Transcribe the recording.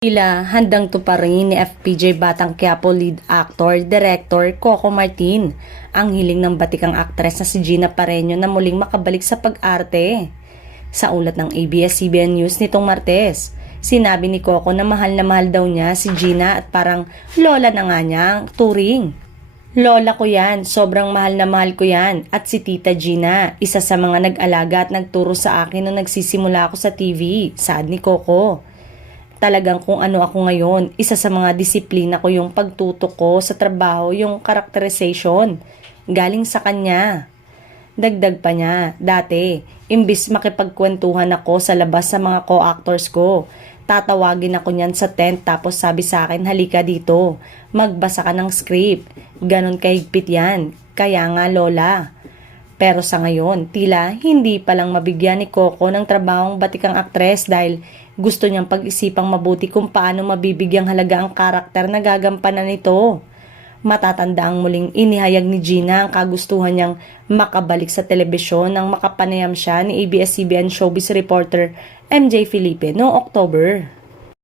Tila handang tuparin ni FPJ Batang Quiapo lead actor, director Coco Martin ang hiling ng batikang aktres na si Gina Pareño na muling makabalik sa pag-arte. Sa ulat ng ABS-CBN News nitong Martes, sinabi ni Coco na mahal daw niya si Gina at parang lola na nga niya ang turing. Lola ko yan, sobrang mahal na mahal ko yan. At si Tita Gina, isa sa mga nag-alaga at nagturo sa akin nung nagsisimula ako sa TV, saad ni Coco. Talagang kung ano ako ngayon, isa sa mga disiplina ko yung pagtutok ko sa trabaho, yung characterization. Galing sa kanya. Dagdag pa niya, dati, imbis makipagkwentuhan ako sa labas sa mga co-actors ko, tatawagin ako niyan sa tent tapos sabi sa akin, halika dito, magbasa ka ng script. Ganon kahigpit yan. Kaya nga lola. Pero sa ngayon, tila hindi palang mabigyan ni Coco ng trabahong batikang aktres dahil gusto niyang pag-isipang mabuti kung paano mabibigyang halaga ang karakter na gagampanan nito. Matatanda ang muling inihayag ni Gina ang kagustuhan niyang makabalik sa telebisyon nang makapanayam siya ni ABS-CBN showbiz reporter MJ Felipe noong October.